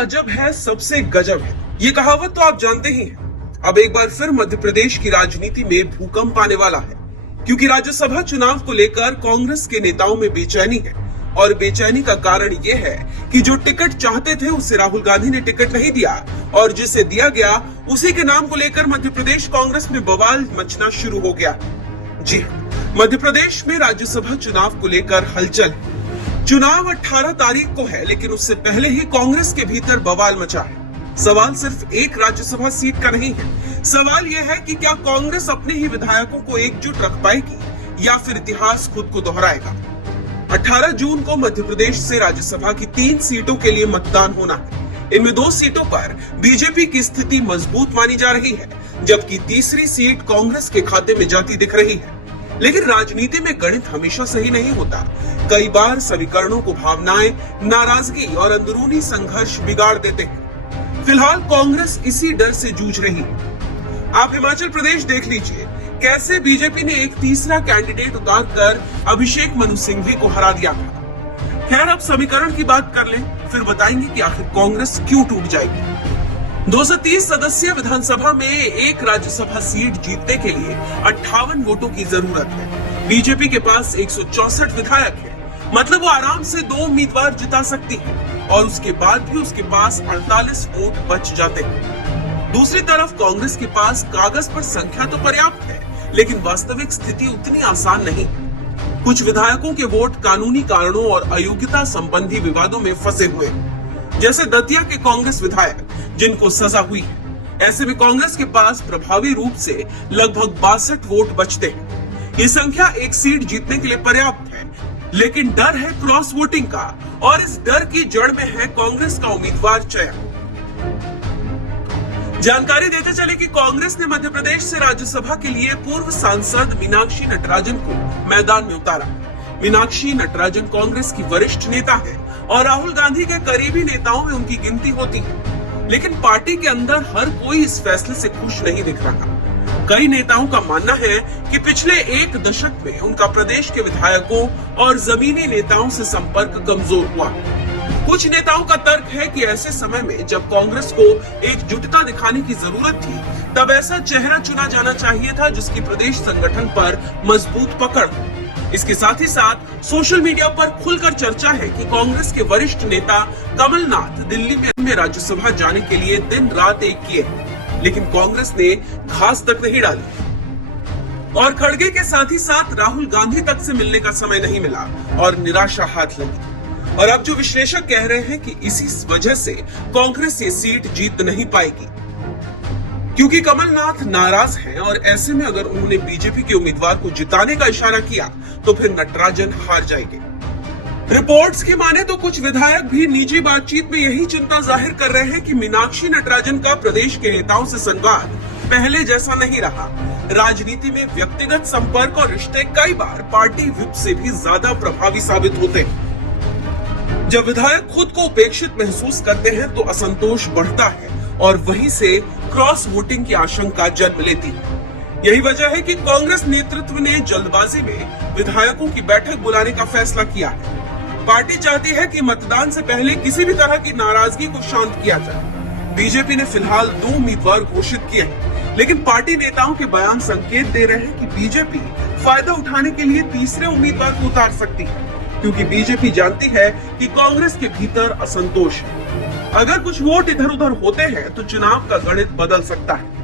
अजब है सबसे गजब है, ये कहावत तो आप जानते ही हैं। अब एक बार फिर मध्य प्रदेश की राजनीति में भूकंप आने वाला है, क्योंकि राज्यसभा चुनाव को लेकर कांग्रेस के नेताओं में बेचैनी है। और बेचैनी का कारण ये है कि जो टिकट चाहते थे उसे राहुल गांधी ने टिकट नहीं दिया, और जिसे दिया गया उसी के नाम को लेकर मध्य प्रदेश कांग्रेस में बवाल मचना शुरू हो गया। जी मध्य प्रदेश में राज्यसभा चुनाव को लेकर हलचल। चुनाव 18 तारीख को है, लेकिन उससे पहले ही कांग्रेस के भीतर बवाल मचा है। सवाल सिर्फ एक राज्यसभा सीट का नहीं है, सवाल यह है कि क्या कांग्रेस अपने ही विधायकों को एकजुट रख पाएगी या फिर इतिहास खुद को दोहराएगा। 18 जून को मध्य प्रदेश से राज्यसभा की 3 सीटों के लिए मतदान होना है। इनमें 2 सीटों पर बीजेपी की स्थिति मजबूत मानी जा रही है, जबकि तीसरी सीट कांग्रेस के खाते में जाती दिख रही है। लेकिन राजनीति में गणित हमेशा सही नहीं होता। कई बार समीकरणों को भावनाएं, नाराजगी और अंदरूनी संघर्ष बिगाड़ देते हैं। फिलहाल कांग्रेस इसी डर से जूझ रही है। आप हिमाचल प्रदेश देख लीजिए, कैसे बीजेपी ने एक तीसरा कैंडिडेट उतारकर अभिषेक मनु सिंघवी को हरा दिया था। खैर, अब समीकरण की बात कर लें, फिर बताएंगे कि आखिर कांग्रेस क्यों टूट जाएगी। 230 सदस्यीय विधानसभा में एक राज्यसभा सीट जीतने के लिए 58 वोटों की जरूरत है। बीजेपी के पास 164 विधायक है, मतलब वो आराम से 2 उम्मीदवार जिता सकती है, और उसके बाद भी उसके पास 48 वोट बच जाते हैं। दूसरी तरफ कांग्रेस के पास कागज पर संख्या तो पर्याप्त है, लेकिन वास्तविक स्थिति उतनी आसान नहीं है। कुछ विधायकों के वोट कानूनी कारणों और अयोग्यता संबंधी विवादों में फंसे हुए हैं, जैसे दतिया के कांग्रेस विधायक जिनको सजा हुई है। ऐसे में कांग्रेस के पास प्रभावी रूप से लगभग 62 वोट बचते हैं। ये संख्या एक सीट जीतने के लिए पर्याप्त है, लेकिन डर है क्रॉस वोटिंग का, और इस डर की जड़ में है कांग्रेस का उम्मीदवार चयन। जानकारी देते चले कि कांग्रेस ने मध्य प्रदेश से राज्यसभा के लिए पूर्व सांसद मीनाक्षी नटराजन को मैदान में उतारा। मीनाक्षी नटराजन कांग्रेस की वरिष्ठ नेता है और राहुल गांधी के करीबी नेताओं में उनकी गिनती होती है। लेकिन पार्टी के अंदर हर कोई इस फैसले से खुश नहीं दिख रहा। कई नेताओं का मानना है कि पिछले 1 दशक में उनका प्रदेश के विधायकों और जमीनी नेताओं से संपर्क कमजोर हुआ। कुछ नेताओं का तर्क है कि ऐसे समय में जब कांग्रेस को एकजुटता दिखाने की जरूरत थी, तब ऐसा चेहरा चुना जाना चाहिए था जिसकी प्रदेश संगठन पर मजबूत पकड़ हो। इसके साथ ही साथ सोशल मीडिया पर खुलकर चर्चा है कि कांग्रेस के वरिष्ठ नेता कमलनाथ दिल्ली में राज्यसभा जाने के लिए दिन रात एक किए, लेकिन कांग्रेस ने घास तक नहीं डाली। और खड़गे के साथ ही साथ राहुल गांधी तक से मिलने का समय नहीं मिला और निराशा हाथ लगी। और अब जो विश्लेषक कह रहे हैं कि इसी वजह से कांग्रेस ये सीट जीत नहीं पाएगी, क्योंकि कमलनाथ नाराज हैं, और ऐसे में अगर उन्होंने बीजेपी के उम्मीदवार को जिताने का इशारा किया तो फिर नटराजन हार जाएंगे। रिपोर्ट्स की माने तो कुछ विधायक भी निजी बातचीत में यही चिंता जाहिर कर रहे हैं कि मीनाक्षी नटराजन का प्रदेश के नेताओं से संवाद पहले जैसा नहीं रहा। राजनीति में व्यक्तिगत संपर्क और रिश्ते कई बार पार्टी विप से भी ज्यादा प्रभावी साबित होते हैं। जब विधायक खुद को उपेक्षित महसूस करते हैं तो असंतोष बढ़ता है, और वहीं से क्रॉस वोटिंग की आशंका जन्म लेती है। यही वजह है कि कांग्रेस नेतृत्व ने जल्दबाजी में विधायकों की बैठक बुलाने का फैसला किया है। पार्टी चाहती है कि मतदान से पहले किसी भी तरह की नाराजगी को शांत किया जाए। बीजेपी ने फिलहाल 2 उम्मीदवार घोषित किए हैं, लेकिन पार्टी नेताओं के बयान संकेत दे रहे हैं कि बीजेपी फायदा उठाने के लिए तीसरे उम्मीदवार को उतार सकती है, क्योंकि बीजेपी जानती है कि कांग्रेस के भीतर असंतोष है। अगर कुछ वोट इधर उधर होते हैं तो चुनाव का गणित बदल सकता है।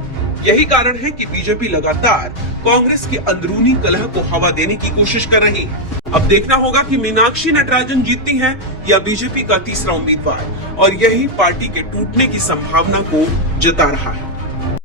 यही कारण है कि बीजेपी लगातार कांग्रेस की अंदरूनी कलह को हवा देने की कोशिश कर रही है। अब देखना होगा कि मीनाक्षी नटराजन जीतती हैं या बीजेपी का तीसरा उम्मीदवार, और यही पार्टी के टूटने की संभावना को जता रहा है।